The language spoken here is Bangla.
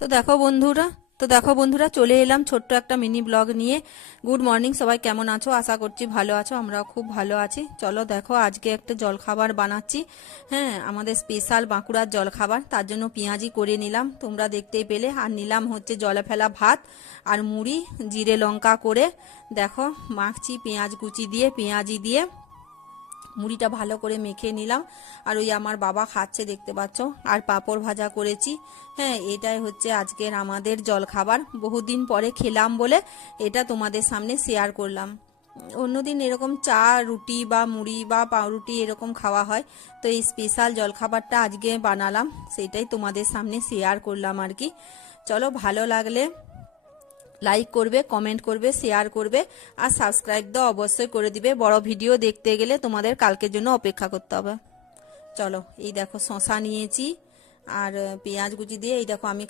তো দেখো বন্ধুরা চলে এলাম ছোট্ট একটা মিনি ব্লগ নিয়ে। গুড মর্নিং, সবাই কেমন আছো? আশা করছি ভালো আছো, আমরাও খুব ভালো আছি। চলো দেখো আজকে একটা জলখাবার বানাচ্ছি। হ্যাঁ, আমাদের স্পেশাল বাঁকুড়ার জলখাবার, তার জন্য পেঁয়াজি করে নিলাম, তোমরা দেখতেই পেলে। আর নিলাম হচ্ছে জলে ফেলা ভাত আর মুড়ি, জিরে লঙ্কা করে দেখো মাখছি পেঁয়াজ কুচি দিয়ে, পেঁয়াজি দিয়ে মুড়িটা ভালো করে মেখে নিলাম। আর ওই আমার বাবা খাচ্ছে দেখতে পাচ্ছ। আর পাঁপড় ভাজা করেছি। হ্যাঁ, এটাই হচ্ছে আজকের আমাদের জলখাবার। বহুদিন পরে খেলাম বলে এটা তোমাদের সামনে শেয়ার করলাম। অন্যদিন এরকম চা রুটি বা মুড়ি বা পাউরুটি এরকম খাওয়া হয়, তো এই স্পেশাল জলখাবারটা আজকে বানালাম, সেটাই তোমাদের সামনে শেয়ার করলাম আর কি। চলো, ভালো লাগলে লাইক করবে, কমেন্ট করবে, শেয়ার করবে আর সাবস্ক্রাইব তো অবশ্যই করে দিবে। বড় ভিডিও দেখতে গেলে তোমাদের কালকের জন্য অপেক্ষা করতে হবে। চলো, এই দেখো শশা নিয়েছি আর পেঁয়াজ কুচি দিয়ে এই দেখো আমি